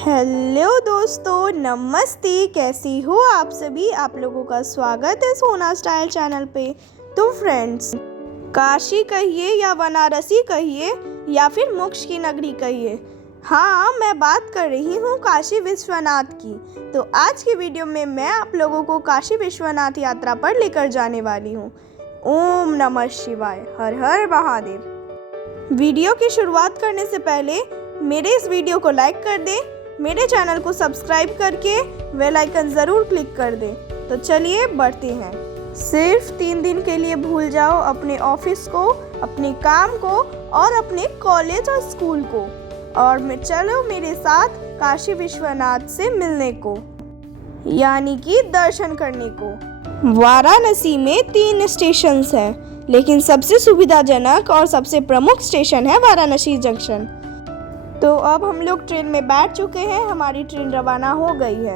Hello दोस्तों, नमस्ते। कैसी हो आप सभी। आप लोगों का स्वागत है सोना स्टाइल चैनल पे। तो फ्रेंड्स, काशी कहिए या बनारसी कहिए या फिर मोक्ष की नगरी कहिए, हाँ, मैं बात कर रही हूँ काशी विश्वनाथ की। तो आज की वीडियो में मैं आप लोगों को काशी विश्वनाथ यात्रा पर लेकर जाने वाली हूँ। ओम नमः शिवाय, हर हर महादेव। वीडियो की शुरुआत करने से पहले मेरे इस वीडियो को लाइक कर दें, मेरे चैनल को सब्सक्राइब करके बेल आइकन ज़रूर क्लिक कर दें। तो चलिए बढ़ते हैं। सिर्फ 3 दिन के लिए भूल जाओ अपने ऑफिस को, अपने काम को और अपने कॉलेज और स्कूल को, और चलो मेरे साथ काशी विश्वनाथ से मिलने को, यानी कि दर्शन करने को। वाराणसी में 3 स्टेशन हैं, लेकिन सबसे सुविधाजनक और सबसे प्रमुख स्टेशन है वाराणसी जंक्शन। तो अब हम लोग ट्रेन में बैठ चुके हैं, हमारी ट्रेन रवाना हो गई है।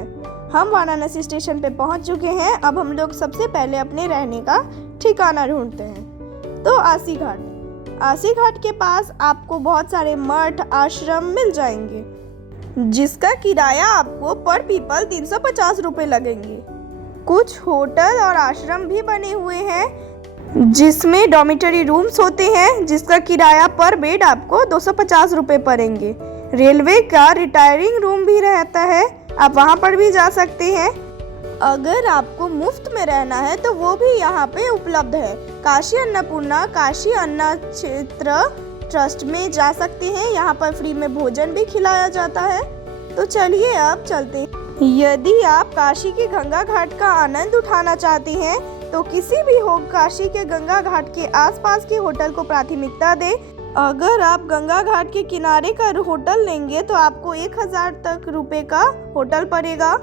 हम वाराणसी स्टेशन पे पहुंच चुके हैं। अब हम लोग सबसे पहले अपने रहने का ठिकाना ढूंढते हैं। तो आसी घाट के पास आपको बहुत सारे मठ आश्रम मिल जाएंगे, जिसका किराया आपको पर पीपल 350 रुपये लगेंगे। कुछ होटल और आश्रम भी बने हुए हैं, जिसमें डॉर्मेटरी रूम्स होते हैं, जिसका किराया पर बेड आपको 250 रुपये पड़ेंगे। रेलवे का रिटायरिंग रूम भी रहता है, आप वहां पर भी जा सकते हैं। अगर आपको मुफ्त में रहना है तो वो भी यहाँ पे उपलब्ध है। काशी अन्नपूर्णा काशी अन्न क्षेत्र ट्रस्ट में जा सकते हैं, यहाँ पर फ्री में भोजन भी खिलाया जाता है। तो चलिए अब चलते हैं। यदि आप काशी के गंगा घाट का आनंद उठाना चाहते हैं तो किसी भी हो काशी के गंगा घाट के आसपास के होटल को प्राथमिकता दें। अगर आप गंगा घाट के किनारे का होटल लेंगे तो आपको 1000 तक रुपए का होटल पड़ेगा।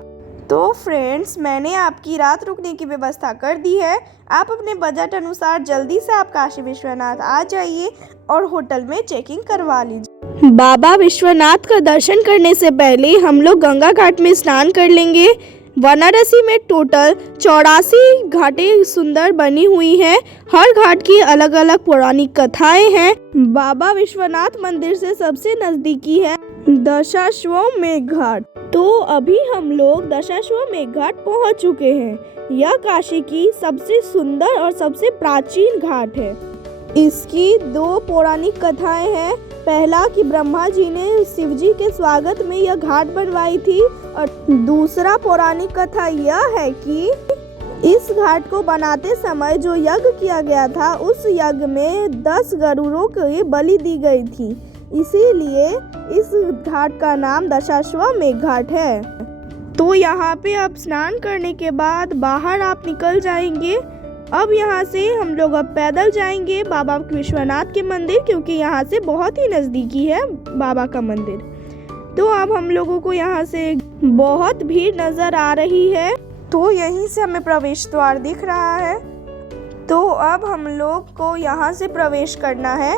तो फ्रेंड्स, मैंने आपकी रात रुकने की व्यवस्था कर दी है। आप अपने बजट अनुसार जल्दी से आप काशी विश्वनाथ आ जाइए और होटल में चेकिंग करवा लीजिए। बाबा विश्वनाथ का दर्शन करने से पहले हम लोग गंगा घाट में स्नान कर लेंगे। वाराणसी में टोटल 84 घाटें सुंदर बनी हुई हैं। हर घाट की अलग अलग पौराणिक कथाएं हैं। बाबा विश्वनाथ मंदिर से सबसे नजदीकी है दशाश्वमेध घाट। तो अभी हम लोग दशाश्वमेध घाट पहुंच चुके हैं। यह काशी की सबसे सुंदर और सबसे प्राचीन घाट है। इसकी 2 पौराणिक कथाएं हैं। पहला कि ब्रह्मा जी ने शिव जी के स्वागत में यह घाट बनवाई थी, और दूसरा पौराणिक कथा यह है कि इस घाट को बनाते समय जो यज्ञ किया गया था, उस यज्ञ में 10 गरुड़ों को बलि दी गई थी, इसीलिए इस घाट का नाम दशाश्वमेध घाट है। तो यहाँ पे अब स्नान करने के बाद बाहर आप निकल जाएंगे। अब यहाँ से हम लोग अब पैदल जाएंगे बाबा विश्वनाथ के मंदिर, क्योंकि यहाँ से बहुत ही नज़दीकी है बाबा का मंदिर। तो अब हम लोगों को यहाँ से बहुत भीड़ नज़र आ रही है, तो यहीं से हमें प्रवेश द्वार दिख रहा है। तो अब हम लोग को यहाँ से प्रवेश करना है।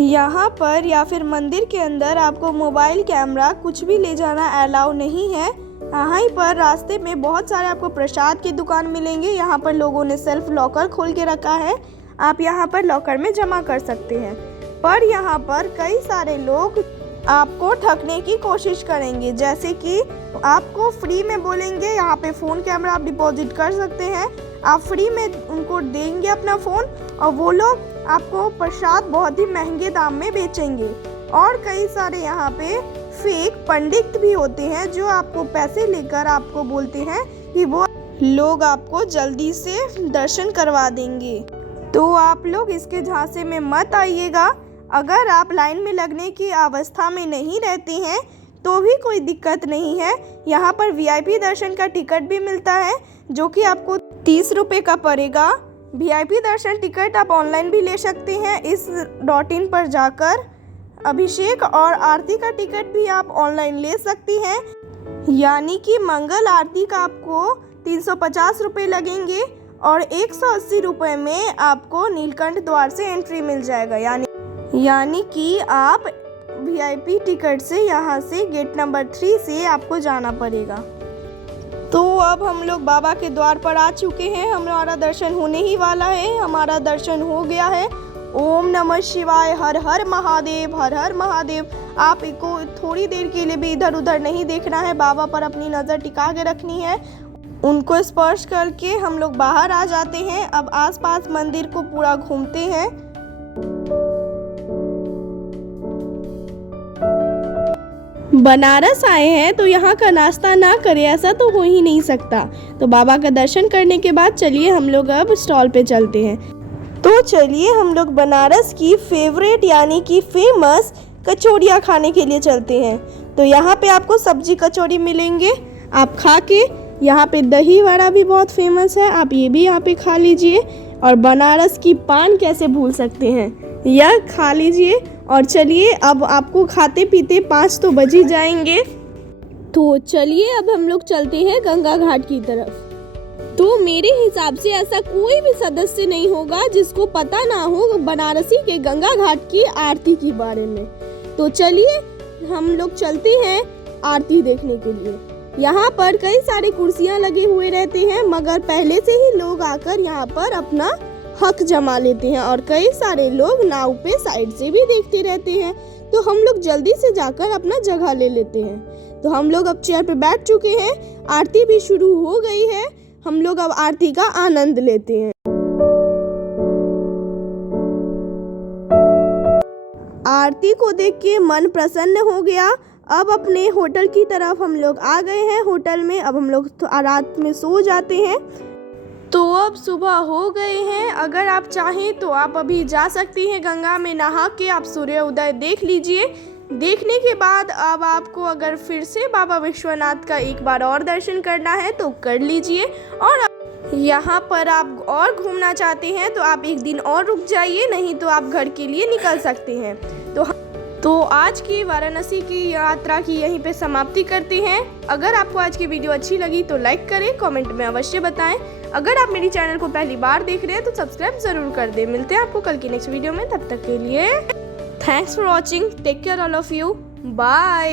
यहाँ पर या फिर मंदिर के अंदर आपको मोबाइल कैमरा कुछ भी ले जाना अलाउ नहीं है। यहाँ पर रास्ते में बहुत सारे आपको प्रसाद की दुकान मिलेंगे। यहाँ पर लोगों ने सेल्फ लॉकर खोल के रखा है, आप यहाँ पर लॉकर में जमा कर सकते हैं। पर यहाँ पर कई सारे लोग आपको ठगने की कोशिश करेंगे, जैसे कि आपको फ्री में बोलेंगे यहाँ पे फ़ोन कैमरा आप डिपॉजिट कर सकते हैं। आप फ्री में उनको देंगे अपना फ़ोन, और वो लोग आपको प्रसाद बहुत ही महंगे दाम में बेचेंगे। और कई सारे यहाँ पे फेक पंडित भी होते हैं, जो आपको पैसे लेकर आपको बोलते हैं कि वो लोग आपको जल्दी से दर्शन करवा देंगे। तो आप लोग इसके झांसे में मत आइएगा। अगर आप लाइन में लगने की अवस्था में नहीं रहते हैं तो भी कोई दिक्कत नहीं है। यहाँ पर VIP दर्शन का टिकट भी मिलता है, जो कि आपको 30 रुपये का पड़ेगा। VIP दर्शन टिकट आप ऑनलाइन भी ले सकते हैं, इस .in पर जाकर। अभिषेक और आरती का टिकट भी आप ऑनलाइन ले सकती हैं, यानी कि मंगल आरती का आपको 350 रुपये लगेंगे, और 180 रुपये में आपको नीलकंठ द्वार से एंट्री मिल जाएगा। यानी कि आप VIP टिकट से यहाँ से गेट नंबर 3 से आपको जाना पड़ेगा। तो अब हम लोग बाबा के द्वार पर आ चुके हैं। हमारा दर्शन होने ही वाला है। हमारा दर्शन हो गया है ओम नमः शिवाय, हर हर महादेव, हर हर महादेव। आपको थोड़ी देर के लिए भी इधर उधर नहीं देखना है, बाबा पर अपनी नज़र टिका के रखनी है। उनको स्पर्श करके हम लोग बाहर आ जाते हैं। अब आसपास मंदिर को पूरा घूमते हैं। बनारस आए हैं तो यहाँ का नाश्ता ना करें, ऐसा तो हो ही नहीं सकता। तो बाबा का दर्शन करने के बाद चलिए हम लोग अब स्टॉल पे चलते हैं। तो चलिए हम लोग बनारस की फेवरेट यानी कि फेमस कचौड़ियाँ खाने के लिए चलते हैं। तो यहाँ पे आपको सब्जी कचौड़ी मिलेंगे, आप खा के। यहाँ पे दही वड़ा भी बहुत फेमस है, आप ये भी यहाँ पे खा लीजिए। और बनारस की पान कैसे भूल सकते हैं, यह खा लीजिए। और चलिए अब आपको खाते पीते 5 तो बज ही जाएंगे। तो चलिए अब हम लोग चलते हैं गंगा घाट की तरफ। तो मेरे हिसाब से ऐसा कोई भी सदस्य नहीं होगा जिसको पता ना हो बनारसी के गंगा घाट की आरती के बारे में। तो चलिए हम लोग चलते हैं आरती देखने के लिए। यहाँ पर कई सारे कुर्सियाँ लगे हुए रहते हैं, मगर पहले से ही लोग आकर यहाँ पर अपना हक जमा लेते हैं और कई सारे लोग नाव पे साइड से भी देखते रहते हैं। तो हम लोग जल्दी से जाकर अपना जगह ले लेते हैं। तो हम लोग अब चेयर पे बैठ चुके हैं, आरती भी शुरू हो गई है। हम लोग अब आरती का आनंद लेते हैं। आरती को देख के मन प्रसन्न हो गया। अब अपने होटल की तरफ हम लोग आ गए हैं। होटल में अब हम लोग रात में सो जाते हैं। तो अब सुबह हो गए हैं। अगर आप चाहें तो आप अभी जा सकती हैं गंगा में नहा के, आप सूर्योदय देख लीजिए। देखने के बाद अब आपको अगर फिर से बाबा विश्वनाथ का एक बार और दर्शन करना है तो कर लीजिए। और यहाँ पर आप और घूमना चाहते हैं तो आप एक दिन और रुक जाइए, नहीं तो आप घर के लिए निकल सकते हैं। तो आज की वाराणसी की यात्रा की यहीं पे समाप्ति करते हैं। अगर आपको आज की वीडियो अच्छी लगी तो लाइक करें, कमेंट में अवश्य बताएं। अगर आप मेरी चैनल को पहली बार देख रहे हैं तो सब्सक्राइब ज़रूर कर दें। मिलते हैं आपको कल की नेक्स्ट वीडियो में, तब तक के लिए thanks for watching, take care all of you, bye.